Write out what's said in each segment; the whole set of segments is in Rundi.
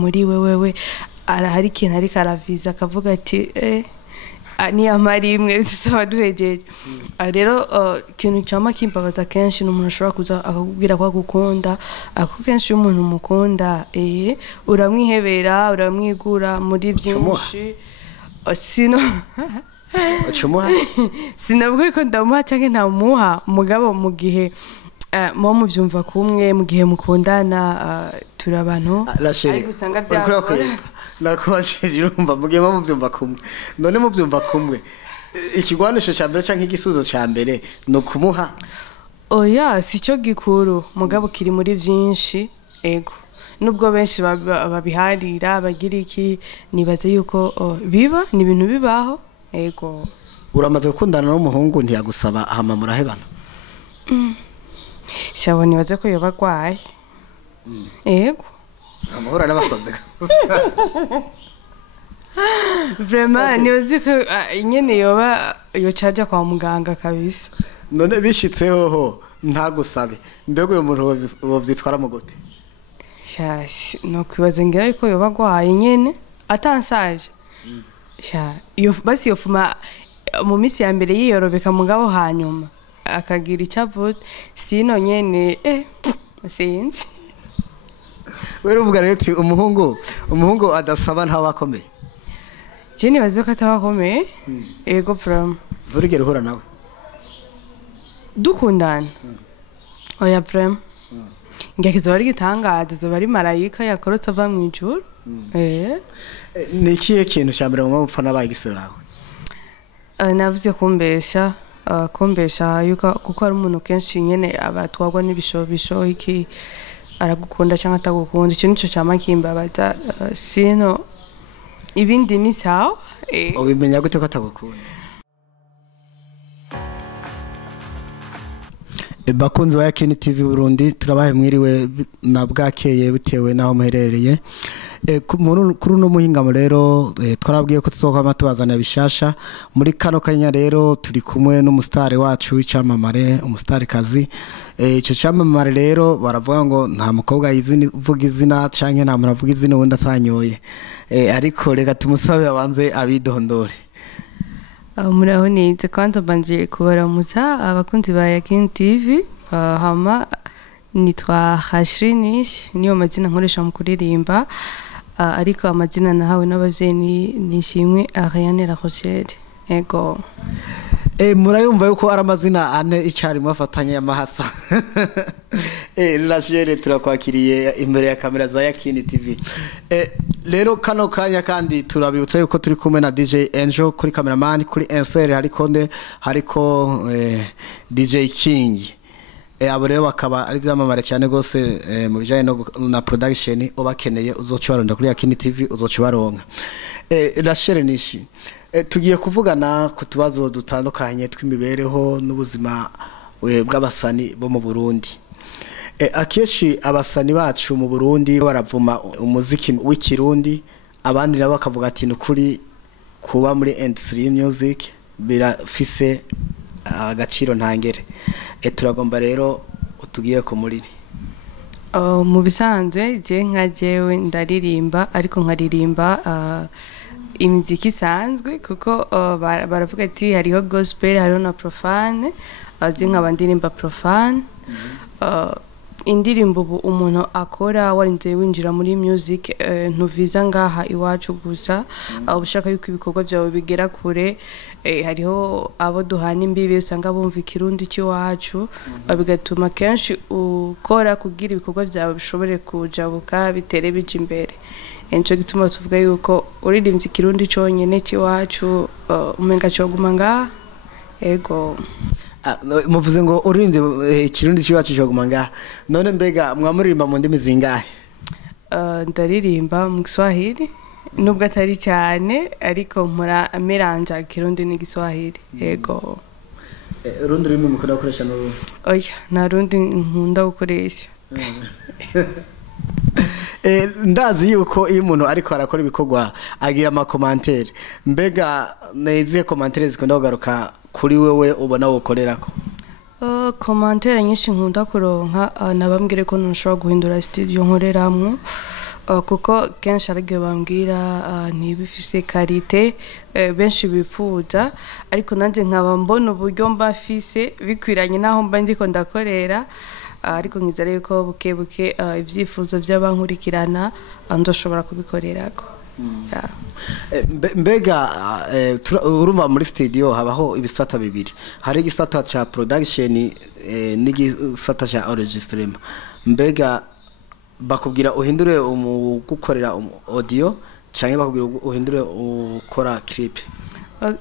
muri wewe arahari ikintu ariko araviza akavuga ati ni amari imwe dusaba duhejeje rero ikintu cyama kimbabaza kenshi n'umuntu ashobora kuza akakubwira ko agukunda ako kenshi umuntu mukunda uramwihebera uramwigura muri byinshi sino sinabwo ko ndamuha cyangwa ntamuha mugabo mu gihe mo muvyumva kumwe mu gihe mukundana turi abantu ariko usanga byagoye nakubashije urumva mu gihe mo muvyumva kumwe none muvyumva kumwe ikigwanisho cya mbere cyangwa igisuzo cya mbere no kumuha oya si cyo gikuru mugabo kiri muri byinshi ego nubwo benshi babiharira bagira iki nibaze yuko biba ni ibintu bibaho ego uramaze gukundana n'umuhungu ntiyagusaba hama murahebana Shawo nibaze ko yoba gwaye. Ego. Amahora n'abasanze. Vraiment nibaze ko nyene yoba yocaja kwa muganga kabisa. None bishitseho ho ntagusabe. Mbego uyo muntu wovyitwara mu gute? Shashi no kwibaza ngira ko yoba gwaye nyene atansaje. Sha yo basi yofuma mu misi ya mbere yiyorobeka mugabo hanyuma. Akagira icyavuta sino nyene sinzi wera uvuga rero ati umuhungu adasaba ntabakomeye je nibaze ko atabakomeye ego from burigera uhura nawe dukundana oya from ngiye ari gitangaza zo bari marayika yakorotse ava mu ijuru ni ikihe kintu cyambere mu mupfa n'abagise bawe navuze kumbesha yuko kuko ari umuntu kenshi nyene abatwagwa n'ibishobisho iki aragukunda cyangwa atagukunda icyo nico cyama kimbabaza sino ibindi ni sawa ubimenya gute ko atagukunda bakunzi ba Yakini TV Burundi turabaye mwiriwe na bwakeye bitewe naho muherereye kuri no muhingamo rero twarabwiye ko tuzokwama tubazana bishasha muri kano kanya rero turi kumwe n'umustar wacu w'icamamare umustar kazi ico camamare rero baravuga ngo nta mukobwa yivuga izina canke nta muntu avuga izina wenda atanyoye ariko reka tumusabe abanze abidondore muraho neza kwanza banje kubaramutsa abakunzi ba Yakini TV hama nitwa Rachly Nish niyo mazina nkoresha mu kuririmba ariko amazina nahawe n'abavyeyi nishimwe Ariane la Rochelle ego murayumva yuko ari amazina ane icari mwafatanya y'amahasa Rachelle turakwakiriye imbere ya kamera za Yakini TV rero kano kanya kandi turabibutsa yuko turi kumwe na DJ Angel kuri cameraman kuri insert hariko DJ King abo rero bakaba ari byamamare cyane gose mu bijanye na production obakeneye uzocubaronda kuri Yakini TV uzocubaronka Rachly Nish tugiye kuvugana ku tubazo dutandukanye tw'imibereho n'ubuzima bw'abasani bo mu Burundi akeshi abasani bacu mu Burundi baravuma umuziki w'ikirundi abandi nabo bakavuga ati nukuri kuba muri industry music birafise agaciro ntangere turagomba rero utugire ko muri mu bisanzwe je nka jewe ndaririmba ariko nkaririmba imiziki isanzwe kuko baravuga ati hariho gospel hariho na profane je nk'abandirimba profane indirimbo umuntu akora warinze winjira muri music ntuviza ngaha iwacu gusa ubushaka yuko ibikorwa byawe bigera kure hariho abo duhana imbibe usanga bumva ikirundi cy'iwacu bigatuma kenshi ukora kugira ibikorwa byawe bishobore kujabuka bitere bije imbere enco gituma tuvuga yuko uririmbye ikirundi cyonyene cy'iwacu umenga cyo guma ngaha ego muvuze ngo uririmbye ikirundi cy'iwacu cyo guma ngaha none mbega mwamuririmba mu ndimi zingahe ndaririmba mu Kiswahili nubwo atari cyane ariko mpora ameranja ikirundi n'igiswahili ego urundi rurimi mukunda gukoresha n'urundi oya nta rundi nkunda gukoresha ndazi yuko iyo umuntu ariko arakora ibikorwa agira amakomantere mbega neziye komantere zikunda kugaruka kuri wewe ubona wokorerako komantere nyinshi nkunda kuronka nabambwire ko ntushobora guhindura studio nkoreramwo kuko kenshi aragiye bambwira ntibifise karite benshi bifuza ariko nanjye nkaba mbona uburyo mbafise bikwiranye naho mba ndiko ndakorera ariko nkizera yuko buke buke ibyifuzo by'abankurikirana ndoshobora kubikorerako. Mbega urumva muri studio habaho ibisata bibiri, hari igisata cha production n'igisata cha enregistrement. Mbega bakubwira uhindure gukorera audio cyangwa bakubwira uhindure ukora clip?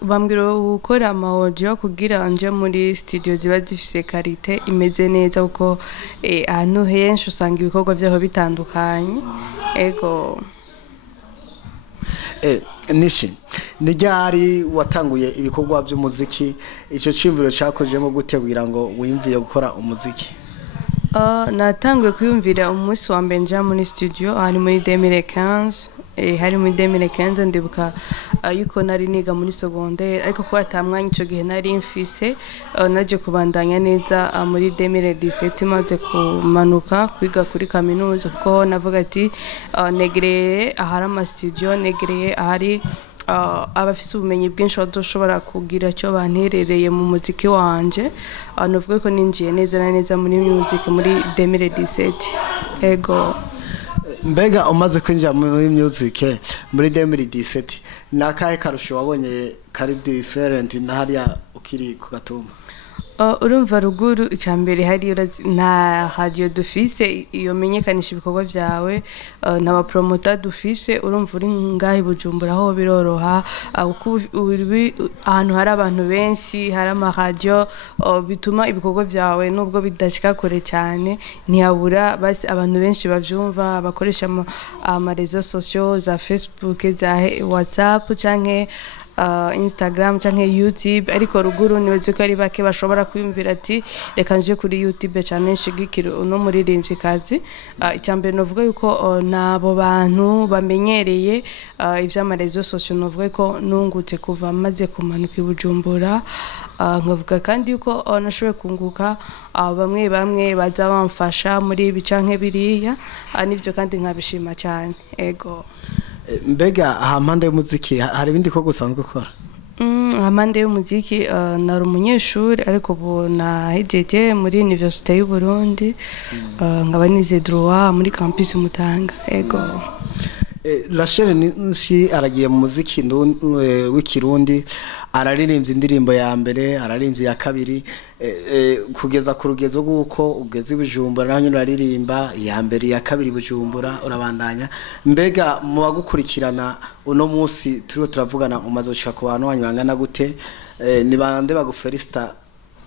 Bambwira gukora ama audio kugira anje muri studio ziba zifise karite imeze neza kuko ahantu henshi usanga ibikorwa byaho bitandukanye. Ego Nishi nijari watanguye ibikorwa by'umuziki, ico cimviro cakojemo gute kugira ngo wiyumvire gukora umuziki? Natanguye kuyumvira umunsi wa mbere nja muri studio ari muri 2015. Hari muri 2015 ndibuka yuko nari niga muri secondaire ariko ko atamwanya ico gihe nari mfise naje kubandanya neza muri 2017 maze kumanuka kwiga kuri kaminuza kuko navuga ati negreye ahari ama studio, negreye ahari abafise ubumenyi bwinshi badoshobora kugira cyo banterereye mu muziki wanje. Navuga ko ninjiye neza na neza muri music muri 2017. Ego Mbega umaze kwinjira muri music muri 2017 nakahe karusho wabonye kari different nahariya ukiri ku Gatumba? Urumva ruguru icyambere hari na radio dufise iyo menyekanisha ibikorwa byawe na promoter dufise. Urumva uri ngahi Bujumbura aho biroroha ahantu hari abantu benshi, hari ama radio bituma ibikorwa byawe nubwo bidashika kure cyane ntiyabura basi abantu benshi bavyumva bakoresha ama réseaux sociaux za Facebook za WhatsApp canke Instagram canke YouTube ariko ruguru niweze ko ari bake bashobora kwiyumvira ati reka nje kuri YouTube cyane nshigikira uno muririmbyi kazi. Icyambere novuga yuko nabo bantu bamenyereye ivy'ama réseaux sociaux novuga ko nungutse kuva maze kumanuka i Bujumbura. Nkavuga kandi yuko nashoboye kunguka bamwe baza bamfasha muri ibi canke biriya nivyo kandi nkabishima cyane. Ego Mbega ahamande y'umuziki hari ibindi ko gusanzwe ukora? Ahamande y'umuziki nari umunyeshuri ariko ubu nahejeje muri Université y'u Burundi nkaba nize droit muri campus Mutanga. Ego Rachly Nish aragiye mu muziki w'ikirundi, araririmbye indirimbo ya mbere, araririmbye ya kabiri, kugeza ku rugezo guko ugeze Bujumbura naho nyine uraririmba ya mbere ya kabiri Bujumbura urabandanya. Mbega mu bagukurikirana uno munsi turiho turavugana umaze gushika ku bantu wanyu bangana gute? Ni bande bagufelicita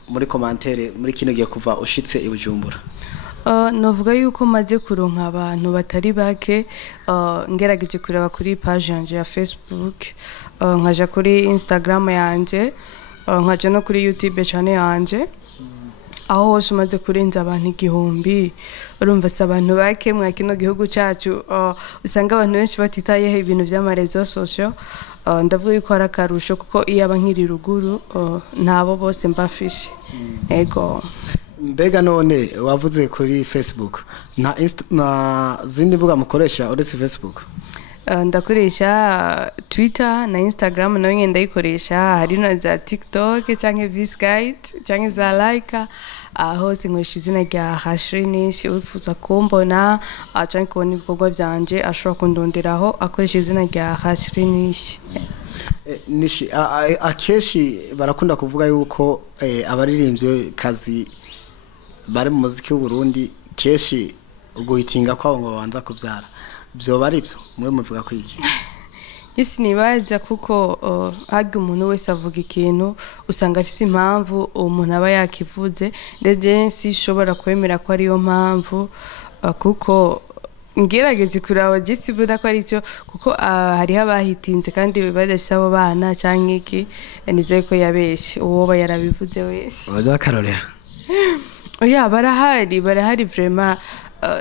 muri commentaire muri kino gihe kuva ushitse i Bujumbura? Novuga yuko maze kuronka abantu batari bake ngerageje kureba kuri page yanje ya Facebook, nkaja kuri Instagram yanje, nkaja no kuri YouTube channel yanje, aho hose umaze kurenza abantu igihumbi. Urumva se abantu bake mwa kino gihugu cyacu usanga abantu benshi batitayeho ibintu by'ama réseaux sociaux. Ndavuga yuko ari akarusho kuko iyo abankiri ruguru ntabo bose mbafishe. Ego Mbega none wavuze kuri Facebook na zindi mbuga mukoresha uretse Facebook? Ndakoresha Twitter na Instagram nayo ngenda yikoresha, hari na za TikTok canke Visite canke za Like. Hose nkoresha izina rya Rachly Nish. Ufuza kumbona canke kubona ibikorwa byanje ashobora kundonderaho akoresha izina rya Rachly Nish. Nishi akeshi barakunda kuvuga yuko abaririmbye kazi bari mu muziki w'u Burundi keshi uguhitinga kwabo ngo babanza kuvyara, byo bari byo mwe muvuga ko iki? Isi nibaza kuko hagi umuntu wese avuga ikintu usanga afise impamvu umuntu aba yakivuze, ndetse sishobora kwemera ko ari yo mpamvu kuko ngerageje kuraba gisi buda ko ari cyo kuko hari abahitinze kandi badafise abo bana canke iki, nize ko yabeshe uwo ba yarabivuze wese. Wada karorera Oya barahari vraiment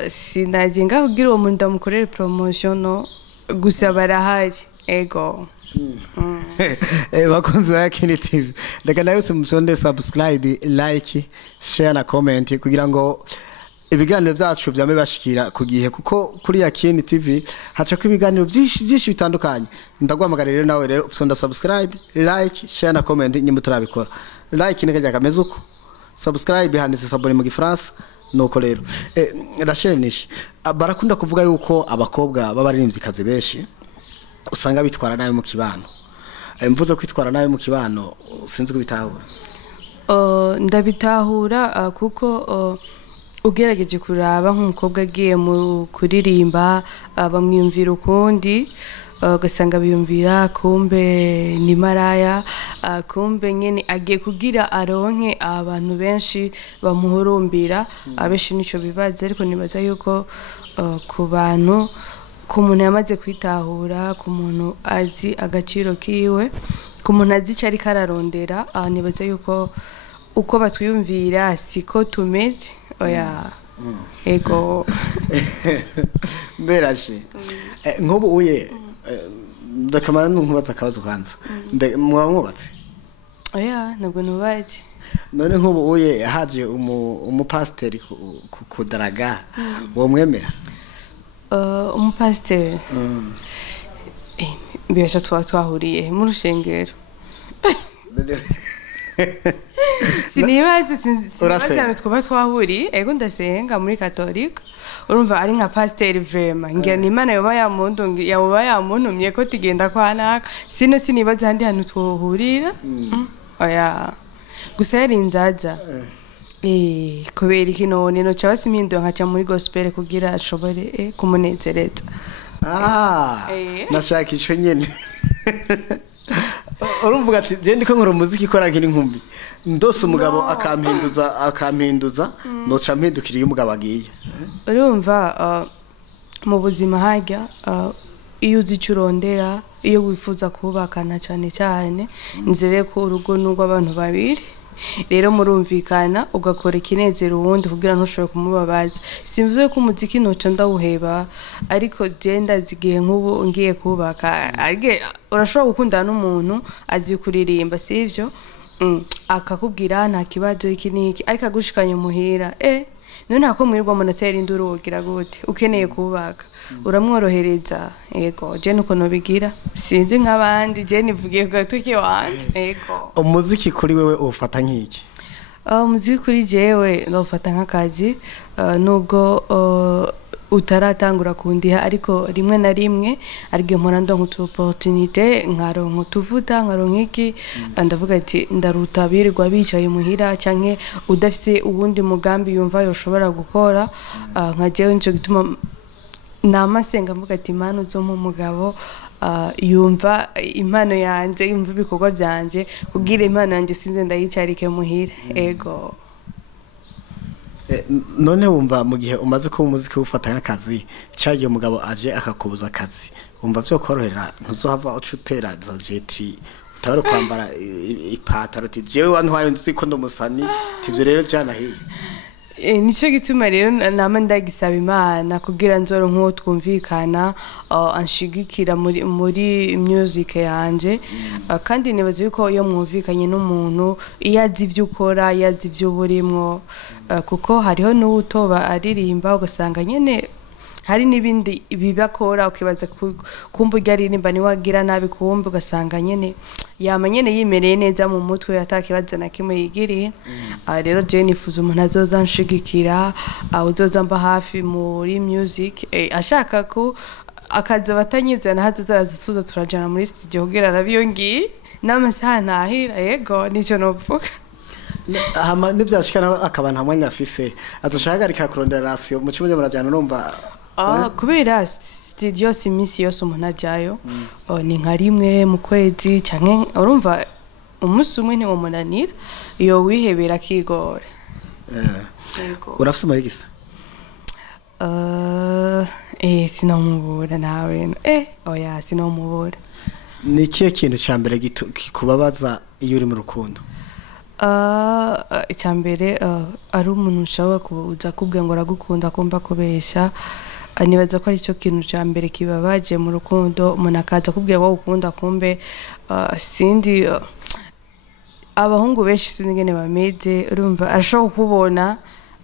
sinagenga kugira uwo muntu ndamukorere promotion no gusa barahari. Ego bakunze Yakini TV reka nayo musonde subscribe, like, share na comment kugira ngo ibiganiro byacu byame bashikira ku gihe kuko kuri Yakini TV haca ko ibiganiro byinshi bitandukanye ndagwamagara rero nawe rero ufite subscribe like share na comment nyimwe turabikora like ni kajya kameze uko subscribe handitse sabone mu gifaransa nuko rero Rachly Nish barakunda kuvuga yuko abakobwa b'abaririmbyi benshi usanga bitwara nayo mu kibano mvuze kwitwara nayo mu kibano sinzi kubitahura ndabitahura kuko ugerageje kuraba nk'umukobwa agiye mu kuririmba bamwiyumvira ukundi ugasanga biyumvira kumbe ni maraya kumbe nyene agiye kugira aronke abantu benshi bamuhurumbira abenshi nico bibaza ariko nibaza yuko ku bantu ku muntu yamaze kwitahura ku muntu azi agaciro kiwe ku muntu azi icyo ariko ararondera nibaza yuko uko batwiyumvira siko tumeze oya ego mberaje nk'ubu uye ndakamara nkubatse akabazo kanza mwamwubatse oya nabwo nubaje none nk'ubu uye haje umupasiteri kudaraga wo mwemera umupasiteri mbese twahuriye mu rushengero sinibazi cyane twaba twahuriye ego ndasenga muri katolika urumva ari nka pasiteri vrema ngira ni Imana yoba yamuntumye ko tugenda kwa naka sinibaza handi hantu twohurira oya gusa yari inzaza kubera iki none no cyaba simindo nkaca muri gospel kugira ashobore kumunezereza nashaka ico nyene urumvuga ati je ndiko nkora umuziki ikora nkiri nkumbi ndose umugabo akampinduza noca mpindukiriye umugabo agiye urumva mu buzima hajya iyo uzi icyo urondera iyo wifuza kubakana cyane cyane nzere ko urugo n'urwo abantu babiri rero murumvikana ugakora ikinezero uwundi kugira ntushobore kumubabaza simvuze ko umuziki noca ndawuheba ariko genda zigihe nk'ubu ngiye kubaka urashobora gukundana n'umuntu azi kuririmba sivyo akakubwira nta kibazo iki niki ariko agushikanye muhira none nako mwirwa munatera induru wogira gute ukeneye kubaka uramworohereza yego je nuko nobigira sinzi nk'abandi je nivugiye ko tuki wanje yego umuziki kuri wewe ufata nk'iki umuziki kuri jewe ndofata nk'akazi nubwo utaratangura kundiha ariko rimwe na rimwe arige mpora ndonka opportunité nkaronka tuvuta nkaronka iki ndavuga ati ndarutabirirwa bicaye muhira canke udafise ubundi mugambi yumva yoshobora gukora nkajewe nico gituma namasenga mvuga ati Imana uzompa umugabo yumva impano yanje yumva ibikorwa byanje kugira impano yanje sinze ndayicarike muhira ego none wumva mu gihe umaze ko umuziki ufata nk'akazi cyagiye umugabo aje akakubuza akazi wumva byo korohera ntuzohava ucutera za jetri utaro kwambara ipataro ati jewe wantwaye nzi ko ndomusani tivyo rero jana hiye nico gituma rero nama ndagisaba Imana kugira nzoro nko twumvikana anshigikira muri music yanje kandi nibaze yuko iyo mwumvikanye n'umuntu iyazi ivyo ukora iyazi ivyo burimwo kuko hariho n'utoba aririmba ugasanga nyene hari nibindi bibakora ukibaza kumva ryaririmba ni wagira nabi kumva ugasanga nyene yama nyene yimereye neza mu mutwe atakibaza na kimwe yigiriye rero je nifuza umuntu azoza nshigikira uzoza mba hafi muri music ashaka ko akaza batanyizana hazoza arazisuza turajana muri studio kugira arabiyongi n'amasaha ntahira yego nico novuga hama nivyashikana akaba nta mwanya afise atoshagarika kurondera ratio mu cyumwe murajana numva kubera studio simisi yose umuntu ajyayo ni nka rimwe mu kwezi canke urumva umunsi umwe ntiwo munanira iyo wihebera kigora urafise amayigisa sinomubura nawe oya sinomubura ni ikihe kintu ca mbere kikubabaza iyo uri mu rukundo icyambere ari umuntu ushobora kuza kubwira ngo aragukunda kumva kubesha nibaza ko ari cyo kintu cya mbere kibabaje mu rukundo umuntu akaza kubwira ko ukunda kumbe sindi abahungu benshi sinigene bameze urumva ashobora kubona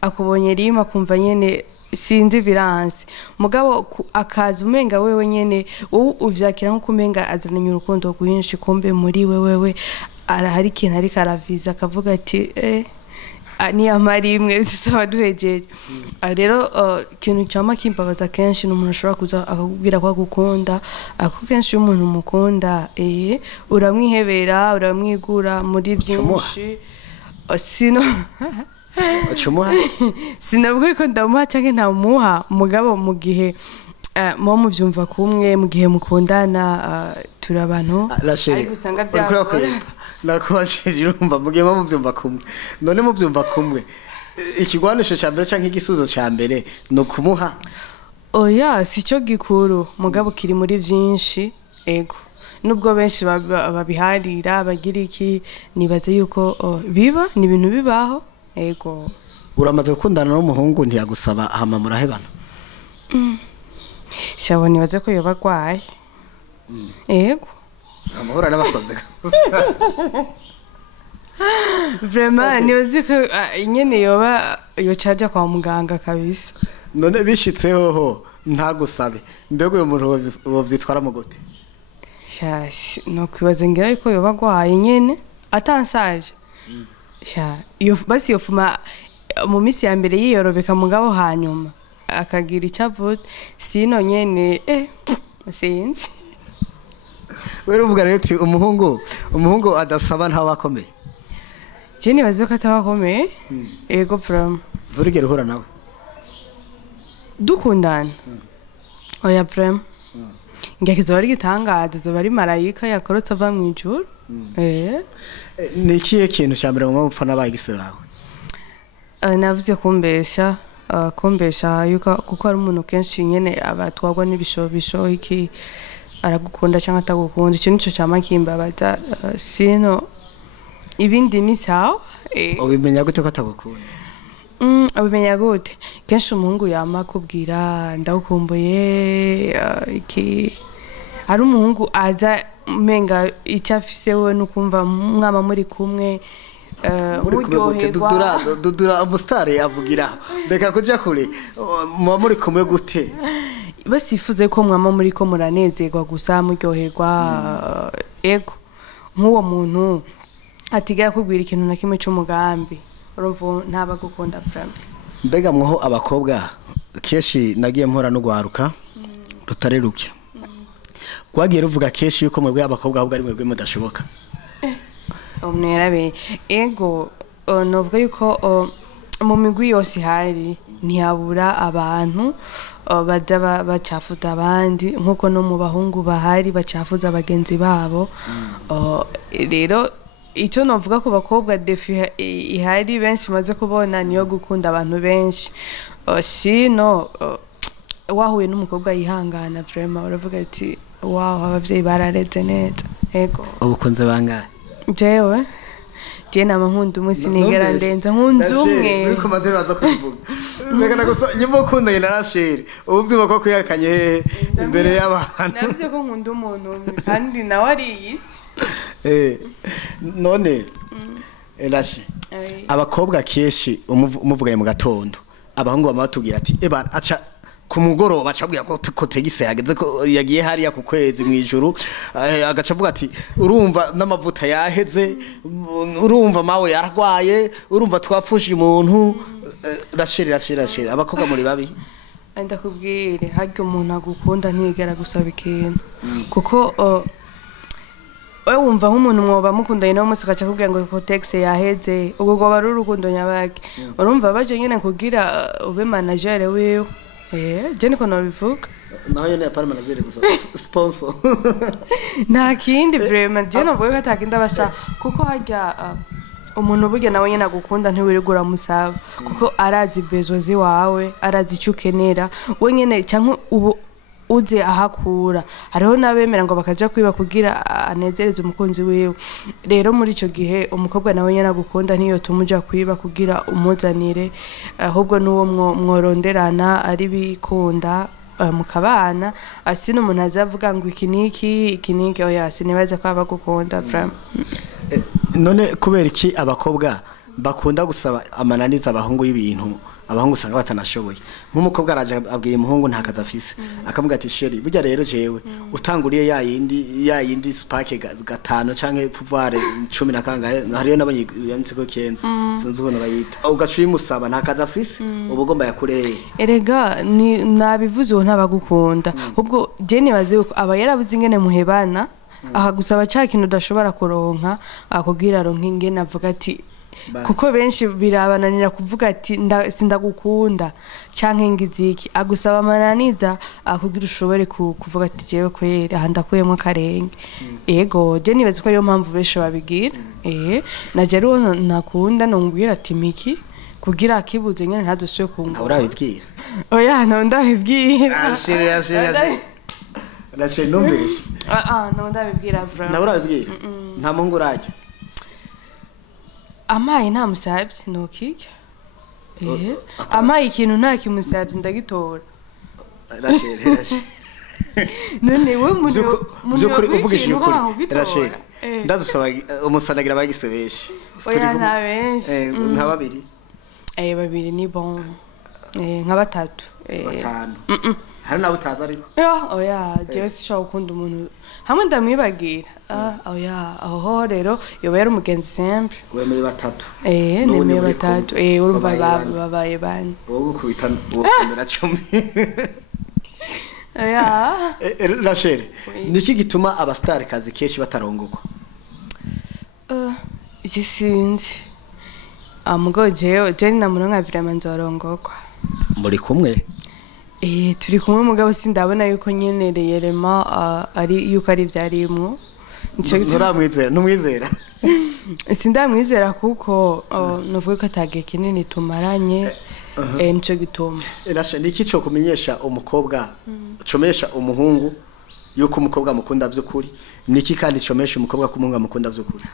akubonye rimwe akumva nyene sinzi biranse mugabo akaza umenga wewe nyene wowe uvyakira nko kumenga azananye urukundo rwinshi kumbe muri wewe hari ikintu ariko araviza akavuga ati ni amarimwe tusaba duhejeje rero ikintu cyama kimbabaza kenshi n'umuntu ashobora kuza akakubwira ko agukunda ako kenshi iyo umuntu umukunda uramwihebera uramwigura muri byinshi sino Achumuha sinabwo ko ndamuha canke ntamuha mugabo mu gihe mo muvyumva kumwe mu gihe mukundana turi abantu ariko usanga byakora nakubashije urumva mu gihe mo muvyumva kumwe none muvyumva kumwe ikigwanisho ca mbere canke igisuzo ca mbere no kumuha oya sico gikuru mugabo kiri muri vyinshi ego nubwo benshi babiharira bagira iki nibaze yuko biba ni ibintu bibaho ego uramaze gukundana n'umuhungu ntiyagusaba hama murahebana shabona nibaze ko yoba gwaye ego amahora n'abasaze vraiment nibaze ko nyene yoba yocaja kwa muganga kabisa none bishitseho ho ntagusabe mbego uyo muntu wovyitwara mu gute shashi no kwibaza ngira ko yoba gwaye nyene atansavye basi yofuma mu misi ya mbere yiyorobeka mugabo hanyuma akagira icyavuta sino nyene sinzi wewe uvuga rero uti umuhungu adasaba ntabakomeye je nibaze ko atabakomeye ego from urigera uhura nawe dukundana oya from ngiye ari gitangaza zo bari marayika yakorotse ava mu ijuru ni ikihe kintu cya mbere mu mupfa n'abagise bawe navuze kumbesha yuko kuko ari umuntu kenshi nyene abatwagwa n'ibishobisho iki aragukunda cyangwa atagukunda icyo nico cyama kimbabaza sino ibindi ni sawa ubimenya gute ko atagukunda ubimenya gute kenshi umuhungu yama kubwira ndagukumbuye iki ari umuhungu aza menga icyafise we nukumva mwama muri kumwe dudura umustare avugira reka kuja kure muri kumwe gute basifuze ko mwama muri ko muranezerwa gusa muryoherwa ego nk'uwo muntu atigira kubwira ikintu na kimwe cy'umugambi urumva ntabagukunda frame mbega mwaho abakobwa keshi nagiye mpora no gwaruka rutarerukya gwagiye ruvuga keshi yuko mwebwe abakobwa ahubwo ari mwebwe mudashoboka umwerabe ego novuga yuko mu migwi yose hari ntiyabura abantu baza bacafuza abandi nkuko no mu bahungu bahari bacafuza abagenzi babo rero icyo novuga ku bakobwa defi ihari benshi maze kubona niyo gukunda abantu benshi sino wahuye n'umukobwa yihangana vraiment uravuga ati wow abavyeyi barareze neza ego ubukunze bangahe jewe nama nkunda umunsi nigera ndenza nkunze umwe muri komadero aza kuvuga mbega gusa nyuma ukundanye na Rachly ubu byuma ko kuyakanye imbere y'abantu navuze ko nkunda umuntu kandi nawe ari yitse none Rachly abakobwa keshi umuvuganye mu gatondo abahungu bamatubwira ati aca ku mugoroba acabwira ko tegise yageze ko yagiye hariya ku kwezi mu ijuru agacavuga ati urumva n'amavuta yaheze urumva mawe yarwaye urumva twafushije umuntu Rachly abakobwa muri babi ndakubwire haryo umuntu agukunda ntigera gusaba ikintu kuko wewe wumva nk'umuntu mwoba mukundanye no musi gacha kubwira ngo ikotesha yaheze ubwo go bari urukundo nyabaki urumva baje nyene kugira ube manager wiwe je niko nabivuga naho yene apara manager gusa sponsor nta kindi vraiment je navuga ko atakinda basha kuko harya umuntu burya nawe nyene agukunda ntiwirigura musaba kuko arazi bezozi wawe arazi icyo ukenera we nyene canke ubu uze ahakura hariho nabemera ngo bakaja kwiba kugira anezereze umukunzi wiwe rero muri ico gihe umukobwa nawe nyene agukunda ntiyo tumuja kwiba kugira umuzanire ahubwo nuwo mworonderana ari bikunda mukabana asino umuntu azavuga ngo iki niki oya sinibaza ko abagukunda frame none kubera iki abakobwa bakunda gusaba amananiza abahungu y'ibintu abahungu usanga batanashoboye nk'umukobwa araje abwiye umuhungu nta kazi afise akamuga ati sheri burya rero jewe utanguriye yayindi spake gatano canke pouvoir 10 na kangahe hariyo nabonye yanditseko kenza sinzi uko bayita ugacuye musaba nta kazi afise ubugomba yakureye erega ni nabivuze uwo ntabagukunda ubwo je nibaze yuko aba yarabuze ingene muhebana akagusaba cya kintu udashobora kuronka akubwira ronka ingene avuga ati kuko benshi birabananira kuvuga ati sindagukunda canke ngiziki agusaba amananiza akugira ushobore kuvuga ati jewe kwera handakuyemo akarenge ego je nibaze ko ariyo mpamvu benshi babigira naje rero nakunda nongwira ati miki kugira akibuze nyene ntadusubye kunga urabibwira oya no ndabibwira Rashe numbeshi no ndabibwira bro na urabibwira nta mungu urajya amaye nta musabye nokike amaye ikintu nta kimusabye ndagitora Rashe none we byo kuri uvugishije ukuri Rashe ndazusaba umusanagira bagisebeshe oya nta benshi nka babiri babiri ni bon nka batatu batanu hari nawe utaza ariko oya jewe sishaka gukunda umuntu hamwe ndamwibagira oya aho rero yoba yari umugenzi sempre wemeye batatu nemeye batatu urumva babaye bane wowe ukubita ukomera 10 Rachel niki gituma abastar kazi keshi batarongorwa sinzi mugo jewe namuronka vraiment nzorongorwa muri kumwe turi kumwe mugabo sindabona yuko nyenereye rema ari yuko ari vyarimwo numwizera sindamwizera kuko novuga ko atagiye kinini tumaranye nico gituma Rashe niki cyo kumenyesha umukobwa comesha umuhungu yuko umukobwa mukunda vy'ukuri niki kandi comesha umukobwa kumuhunga mukunda vy'ukuri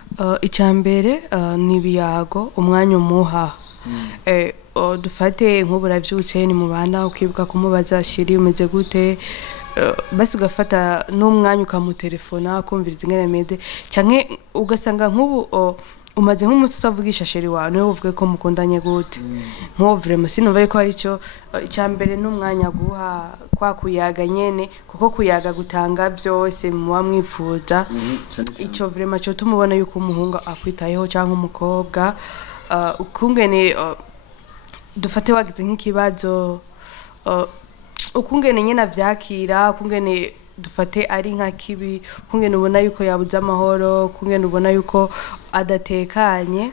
icambere ni biyago umwanya umuha dufate nk'uburavyutse ni mubana ukibuka kumubaza shiri umeze gute basi ugafata n'umwanya ukamutelefona kumviriza ingene mede canke ugasanga nk'ubu umaze nk'umunsi utavugisha sheri wawe niwe uvuge ko mukundanye gute nk'ubu vraiment sinumva ko ari cyo icambere n'umwanya guha kwa kuyaga nyene kuko kuyaga gutanga byose muba mwifuza ico vraiment cyo tumubona yuko umuhunga akwitayeho canke umukobwa ukungene dufate wagize nk'ikibazo ukungene nyene avyakira ukungene dufate ari nka kibi ukungene ubona yuko yabuze amahoro ukungene ubona yuko adatekanye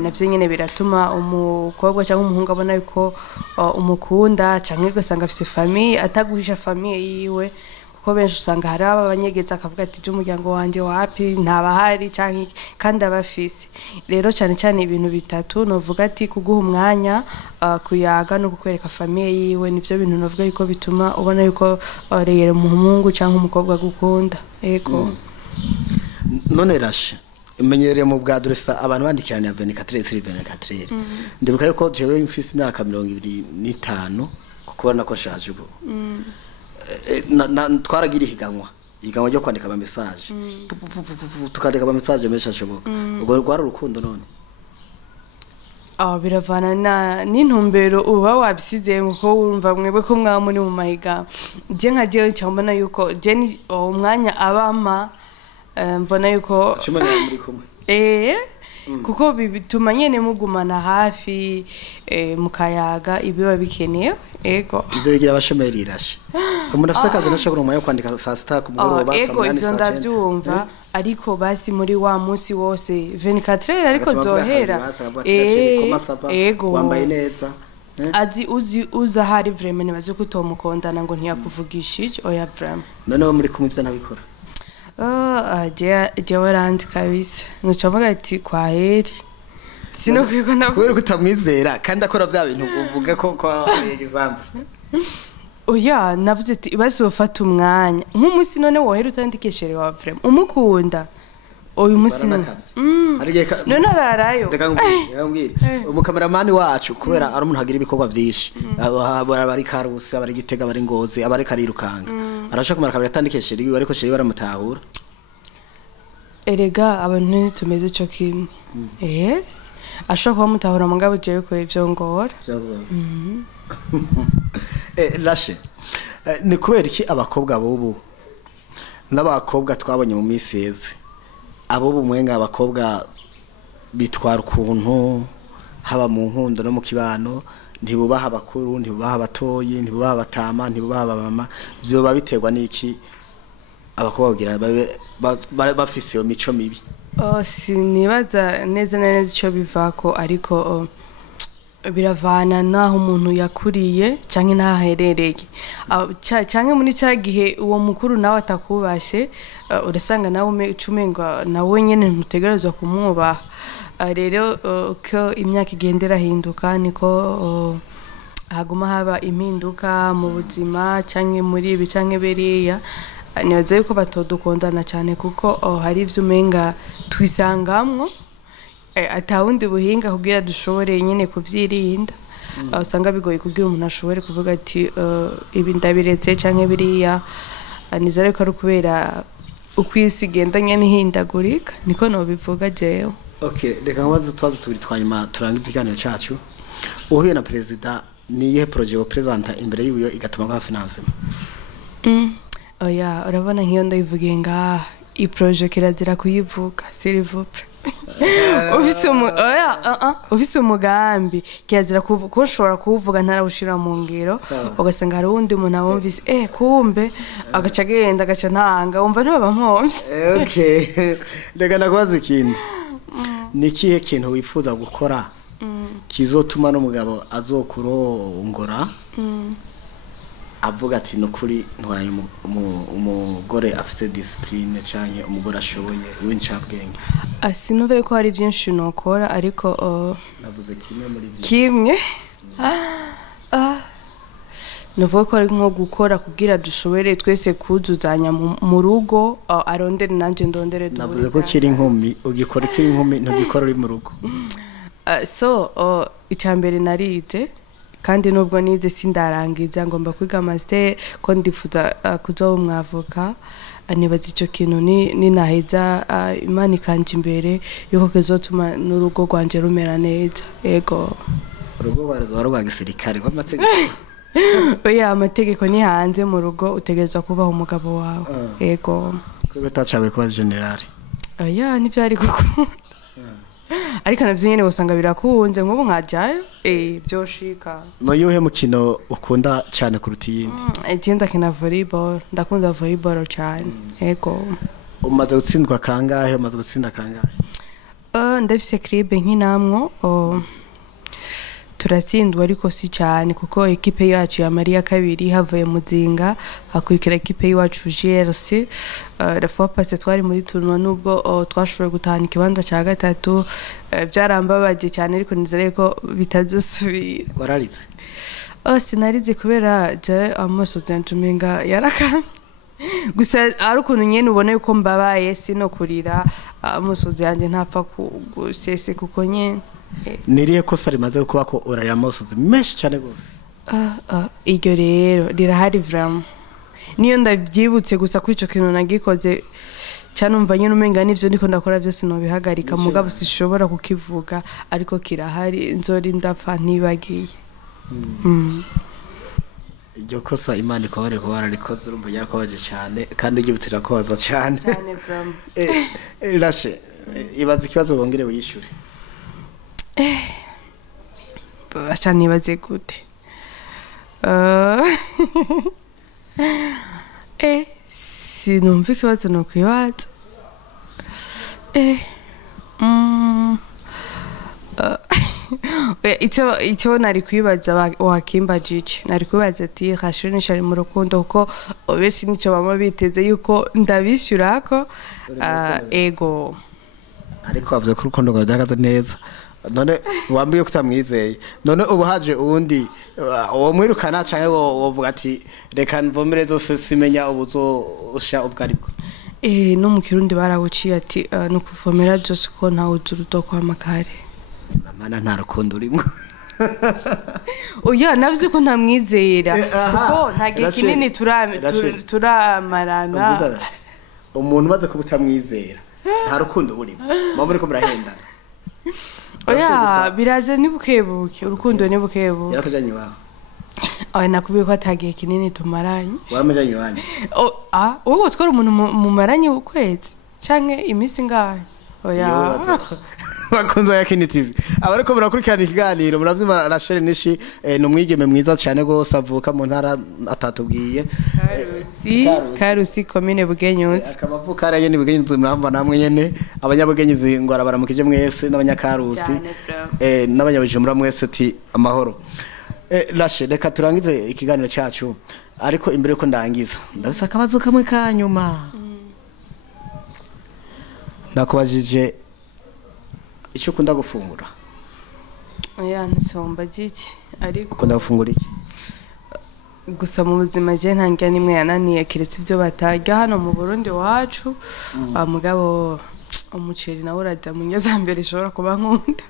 navyo nyene biratuma umukobwa cyangwa umuhungu abona yuko umukunda canke ugasanga afise famille ataguhisha famille yiwe kuko benshi usanga hari abanyegeza akavuga ati by'umuryango wanje wapi ntabahari canke kandi abafise rero cyane ibintu bitatu novuga ati kuguha umwanya kuyaga no kukwereka famille yiwe nivyo bintu novuga yuko bituma ubona yuko rero umuhungu canke umukobwa gukunda ego none Rashe menyereye mu bwadresa abantu bandikirana 24/24 ndibuka yuko jewe mfise imyaka 25 kuko nako shaje ubu twaragira ihiganwa ryo kwandika ama message tukandika ama message menshi ashoboka ubwo rwara urukundo none biravana n'intumbero uba wabisize muko urumva mwebwe ko mwamuri mu mahiga je nkaje cyambona yuko je ni umwanya abama mbona yuko cuma muri kumwe kuko bituma nyene mugumana hafi mukayaga ibiba bikeneye ego ivyo bigira abashomeri Rashe umuntu afite akazi nashobora mu yo kwandika saa sita ku mugoroba saa 8 ego ivyo ndavyumva ariko basi muri wa munsi wose 24 ariko zohera ego wambaye neza uza hari vraiment nibaze ko utomukondana ngo ntiyakuvugishije oya vraiment none muri kumwe ivyo nabikora jewe randi kabisa nucavuga ati kwa heri sino kwiko kubera kutamwizera kandi akora bya bintu uvuga ko kwa example oya navuze ati bazofata umwanya nk'umunsi none woherutse ndikeshere wa vraiment umukunda uyu munsi none ararayo ndakambwira umukameramani wacu kubera ari umuntu hagira ibikorwa byinshi bari karusi abari gitega bari ngozi abari karirukanga arashaka kumara kabiri atandikeshere iwe ariko sheri baramutahura erega abantu tumeze cyo kimwe ashobora kuba mutahura mugabo jewe ko ivyo ngora Rashe ni kubera iki abakobwa bobu n'abakobwa twabonye mu minsi yeze abo bumwenga abakobwa bitwara ukuntu haba mu nkundo no mu kibano ntibubaha abakuru ntibubaha abatoyi ntibubaha abatama ntibubaha abamama vyoba biterwa n'iki abakobwa kugira bafise iyo mico mibi sinibaza neza na neza ico bivako ariko biravana naho umuntu yakuriye canke naherereye canke muri ca gihe uwo mukuru nawe atakubashe urasanga nawe ucumenga nawe nyene ntutegerezwa kumwubaha rero ko imyaka igendera hinduka niko haguma haba impinduka mu buzima canke muri ibi canke beriya nibaza yuko batodukundana cyane kuko hari ivyo umenga twisangamwo atawundi buhinga kugira dushobore nyene kuvyirinda usanga bigoye kugira umuntu ashobore kuvuga ati ibi ndabiretse canke biriya nizere ko ari kubera ukwisi gendanye n'ihindagurika niko no bivuga jewe. Okay, reka nkabazo twazo tubiri twanyuma turangiza ikiganiro cacu. Uhuye na president niye projet wo presenta imbere yiwe igatuma kwa finance. Oya, urabona nkiyo ndayivugiye ngaha i projet kirazira kuyivuga s'il vous plaît. Ufise umugambi kirazira ko ushobora kuvuga ntarawushira mu ngiro ugasanga hari undi umuntu abumvise kumbe agaca agenda agaca ntanga wumva ntibaba mpomvye. Okay, reka ndakubaza ikindi. Nikihe kintu wifuza gukora kizotuma n'umugabo azokurongora avuga ati nukuri ntwaye umugore afite discipline cyane umugore ashoboye w'incabwenge? Sinove ko hari byinshi nokora ariko navuze kimwe muri byo. Kimwe Novuga ko ari nko gukora kugira dushobore twese kuzuzanya mu rugo arondere nanje ndondere duhuza. Navuze ko kiri inkumi ugikora kiri inkumi ntugikora uri mu rugo. Icambere narite kandi nubwo nize sindarangiza ngomba kwiga master ko ndifuza kuzoba umwavoka nibaza ico kintu ni naheza Imana ikanje imbere yuko kizotuma n'urugo rwanje rumera neza. Yego urugo rwa gisirikare kwa mategeko. Oya amategeko ni hanze mu rugo utegereza kubaho umugabo wawe. Yego ko batacawe kuba general. Oya nivyari gukunda ariko navyo nyene usanga birakunze nk'ubu nkajayo byoshika. No yuhe mukino ukunda cyane kuruta yindi? Igenda kina volleyball, ndakunda volleyball cyane. Yego umaze gutsindwa kangahe umaze gutsinda kangahe? Ndafise club nkinamwo turatsindwa ariko si cyane kuko equipe yacu ya Maria kabiri havuye muzinga hakurikira equipe yacu reresi la fois passée twari muri tournoi nubwo twashoboye gutahana ikibanza cya gatatu byarambabaje cyane ariko nizere ko bitazosubira. Wararize? Sinarize kubera je amaso yanjumenga yarakama gusa ari ukuntu nyene ubona yuko mbabaye sino kurira amaso yanje ntapfa gusese kuko nyene niriye ko sari maze kuba ko urarira amosozi menshi cyane gose. Iryo rero rirahari vraiment niyo ndavyibutse gusa kwico kintu nagikoze cyanumva nyene umenga nivyo ndiko ndakora byose no bihagarika mugabo sishobora kukivuga ariko kirahari nzori ndapfa ntibagiye. Iryo kosa Imana ikobare ko bararikoze urumva yarakobaje cyane kandi ugibutira koza cyane. Rashe ibaza ikibazo bongere wiyishure. Bacha nibaze gute? Sinumva ikibazo no kwibaza. Icyo nari kwibaza wakimbajije nari kwibaza ati Rachly Nish ari mu rukundo kuko benshi nico bama biteze yuko ndabishyura ko ego ariko bavuze ko urukundo rwadagaze neza. None wambiye kutamwizeye none ubu haje uwundi uwo mwirukana canke wovuga ati reka mvomere zose simenya ubuzo usha ubwaribwo? No mu Kirundi barawuciye ati no kuvomera byose ko nta uzuruto kwa makare. Namana nta rukundo urimo. Oya navyo ko ntamwizera kuko nta gihe kinini turamarana. Umuntu maze kubutamwizera nta rukundo urimo. Mama uriko murahendana. oya biraze ni bukebuke urukundo ni bukebuke yarakujanye wawe awe nakubiye ko atagiye kinini tumaranye waramujanye wanyu wowe twari umuntu mumaranye ukwezi canke imisi ngahe oya bakunze Yakini TV abariko murakurikirana ikiganiro muravyima Rachly Nish ni umwigeme mwiza cyane gose avuka mu ntara atatubwiye Karusi komine Bugenyuzi akabavuka araye ni Bugenyuzi muramba namwe nyene abanyabugenyuzi ngo arabaramukije mwese n'abanyakarusi n'abanyabujumbura mwese ti amahoro Rachly reka turangize ikiganiro cyacu ariko imbere ko ndangiza ndabisa akabazo kamwe kanyuma ndakubajije icyo ukunda gufungura oya nsomba giki ariko ukunda gufungura iki gusa mu buzima je ntangira nimwe yananiye kiretse ivyo batarya hano mu Burundi wacu mugabo umuceri nawe urajya mu nyazambere ishobora kuba nkunda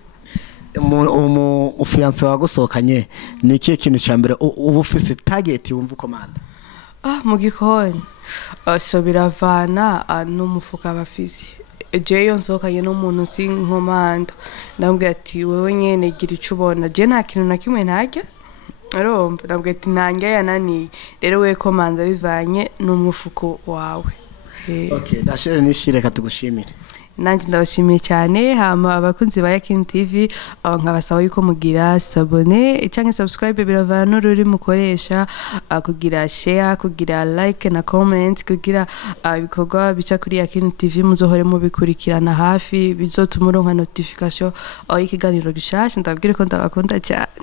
ufiance wagusohokanye ni ikihe kintu cya mbere uba ufise target wumva ukomanda mu gikoni so biravana n'umufuka bafise jeyo nsohokanye n'umuntu sinkomanda ndambwira ati wewe nyene gira ico ubona je nta kintu na kimwe ntarya aromba ndambwira ati ntangira yananiye rero we komanda bivanye n'umufuko wawe okay Rachly Nish reka tugushimire nanjye ndabashimiye cyane hama abakunzi ba Yakini TV nkabasaba yuko mugira sabone cyangwa subscribe biravana n'ururi mukoresha kugira share kugira like na comment kugira ibikorwa bica kuri Yakini TV muzohore mubikurikirana hafi bizotuma uronka notification ikiganiro gishasha ndabwire ko ndabakunda cyane